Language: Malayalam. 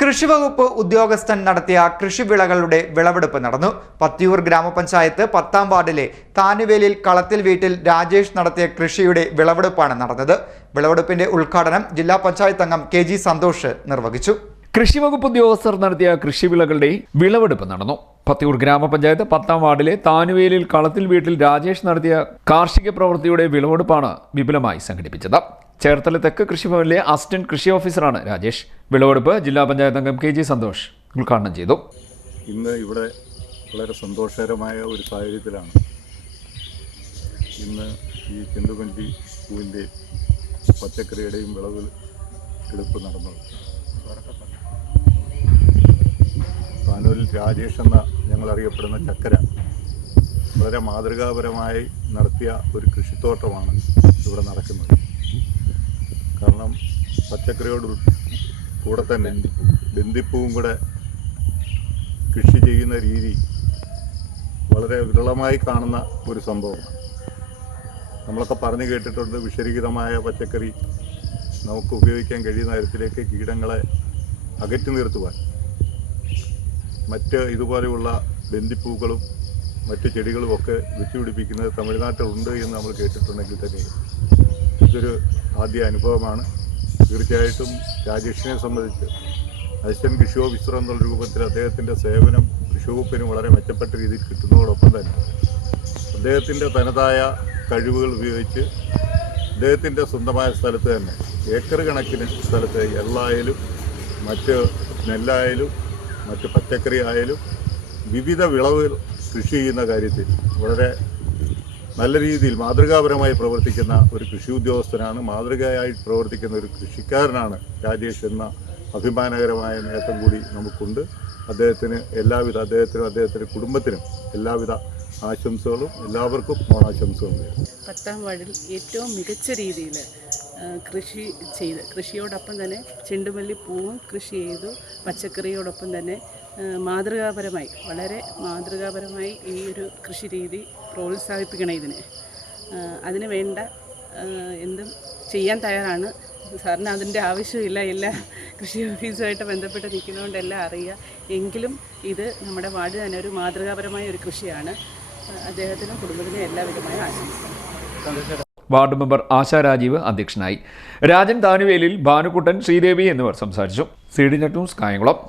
കൃഷിവകുപ്പ് ഉദ്യോഗസ്ഥൻ നടത്തിയ കൃഷിവിളകളുടെ വിളവെടുപ്പ് നടന്നു. പത്തിയൂർ ഗ്രാമപഞ്ചായത്ത് പത്താം വാർഡിലെ താനുവേലിൽ കളത്തിൽ വീട്ടിൽ രാജേഷ് നടത്തിയ കൃഷിയുടെ വിളവെടുപ്പാണ് നടന്നത്. വിളവെടുപ്പിന്റെ ഉദ്ഘാടനം ജില്ലാ പഞ്ചായത്ത് അംഗം കെ ജി സന്തോഷ് നിർവഹിച്ചു. കൃഷിവകുപ്പ് ഉദ്യോഗസ്ഥർ നടത്തിയ കൃഷിവിളകളുടെ വിളവെടുപ്പ് നടന്നു. പത്തിയൂർ ഗ്രാമപഞ്ചായത്ത് പത്താം വാർഡിലെ താനുവേലിൽ കളത്തിൽ വീട്ടിൽ രാജേഷ് നടത്തിയ കാർഷിക പ്രവൃത്തിയുടെ വിളവെടുപ്പാണ് വിപുലമായി സംഘടിപ്പിച്ചത്. ചേർത്തല തെക്ക് കൃഷിഭവനിലെ അസിസ്റ്റന്റ് കൃഷി ഓഫീസറാണ് രാജേഷ്. വിളവെടുപ്പ് ജില്ലാ പഞ്ചായത്ത് അംഗം കെ ജി സന്തോഷ് ഉദ്ഘാടനം ചെയ്തു. ഇന്ന് ഇവിടെ വളരെ സന്തോഷകരമായ ഒരു സാഹചര്യത്തിലാണ് ഇന്ന് ഈ ചെണ്ടുമല്ലി പൂവിന്റെ പച്ചക്കറിയുടെയും വിളവ് എടുപ്പ് നടന്നത്. താനൂരിൽ രാജേഷ് എന്ന ഞങ്ങൾ അറിയപ്പെടുന്ന ചക്കര വളരെ മാതൃകാപരമായി നടത്തിയ ഒരു കൃഷിത്തോട്ടമാണ് ഇവിടെ നടക്കുന്നത്. കാരണം പച്ചക്കറിയോട് കൂടെ തന്നെ ബന്ദിപ്പൂവും കൂടെ കൃഷി ചെയ്യുന്ന രീതി വളരെ വിരളമായി കാണുന്ന ഒരു സംഭവമാണ്. നമ്മളൊക്കെ പറഞ്ഞു കേട്ടിട്ടുണ്ട് വിഷരഹിതമായ പച്ചക്കറി നമുക്ക് ഉപയോഗിക്കാൻ കഴിയുന്ന തരത്തിലേക്ക് കീടങ്ങളെ അകറ്റി നിർത്തുവാൻ. മറ്റ് ഇതുപോലെയുള്ള ബന്ദിപ്പൂക്കളും മറ്റ് ചെടികളുമൊക്കെ വെച്ചുപിടിപ്പിക്കുന്നത് തമിഴ്നാട്ടിലുണ്ട് എന്ന് നമ്മൾ കേട്ടിട്ടുണ്ടെങ്കിൽ തന്നെ ഇതൊരു ആദ്യ അനുഭവമാണ്. തീർച്ചയായിട്ടും രാജേഷിനെ സംബന്ധിച്ച് അസിസ്റ്റന്റ് കൃഷി ഓഫീസർ എന്നുള്ള രൂപത്തിൽ അദ്ദേഹത്തിന്റെ സേവനം കൃഷി വകുപ്പിന് വളരെ മെച്ചപ്പെട്ട രീതിയിൽ കിട്ടുന്നതോടൊപ്പം തന്നെ അദ്ദേഹത്തിന്റെ തനതായ കഴിവുകൾ ഉപയോഗിച്ച് അദ്ദേഹത്തിന്റെ സ്വന്തമായ സ്ഥലത്ത് തന്നെ ഏക്കർ കണക്കിന് സ്ഥലത്ത് എള്ളായാലും മറ്റ് നെല്ലായാലും മറ്റ് പച്ചക്കറി ആയാലും വിവിധ വിളവുകൾ കൃഷി ചെയ്യുന്ന കാര്യത്തിൽ വളരെ നല്ല രീതിയിൽ മാതൃകാപരമായി പ്രവർത്തിക്കുന്ന ഒരു കൃഷി ഉദ്യോഗസ്ഥനാണ്. മാതൃകയായി പ്രവർത്തിക്കുന്ന ഒരു കൃഷിക്കാരനാണ് രാജേഷ് എന്ന അഭിമാനകരമായ നേട്ടം കൂടി നമുക്കുണ്ട്. അദ്ദേഹത്തിന് എല്ലാവിധ അദ്ദേഹത്തിനും അദ്ദേഹത്തിന്റെ കുടുംബത്തിനും എല്ലാവിധ ആശംസകളും എല്ലാവർക്കും ഓണാശംസകളും പത്താം വാർഡിൽ ഏറ്റവും മികച്ച രീതിയിൽ കൃഷി ചെയ്ത് കൃഷിയോടൊപ്പം തന്നെ ചെണ്ടുമല്ലി പൂവും കൃഷി ചെയ്തു പച്ചക്കറിയോടൊപ്പം തന്നെ മാതൃകാപരമായി വളരെ മാതൃകാപരമായി ഈ ഒരു കൃഷി രീതി പ്രോത്സാഹിപ്പിക്കണം ഇതിനെ. അതിന് വേണ്ട എന്തും ചെയ്യാൻ തയ്യാറാണ്. സാറിന് അതിന്റെ ആവശ്യമില്ല എല്ലാ കൃഷി ഓഫീസുമായിട്ട് ബന്ധപ്പെട്ട് നിൽക്കുന്നതുകൊണ്ട് എല്ലാം എങ്കിലും ഇത് നമ്മുടെ വാർഡ് തന്നെ ഒരു മാതൃകാപരമായ ഒരു കൃഷിയാണ്. അദ്ദേഹത്തിനും കുടുംബത്തിനും എല്ലാവിധമായ ആശംസകൾ. വാർഡ് മെമ്പർ ആശാ രാജീവ് അധ്യക്ഷനായി. രാജൻ താനുവേലിൽ ഭാനുക്കുട്ടൻ ശ്രീദേവി എന്നിവർ സംസാരിച്ചു. സി കായംകുളം.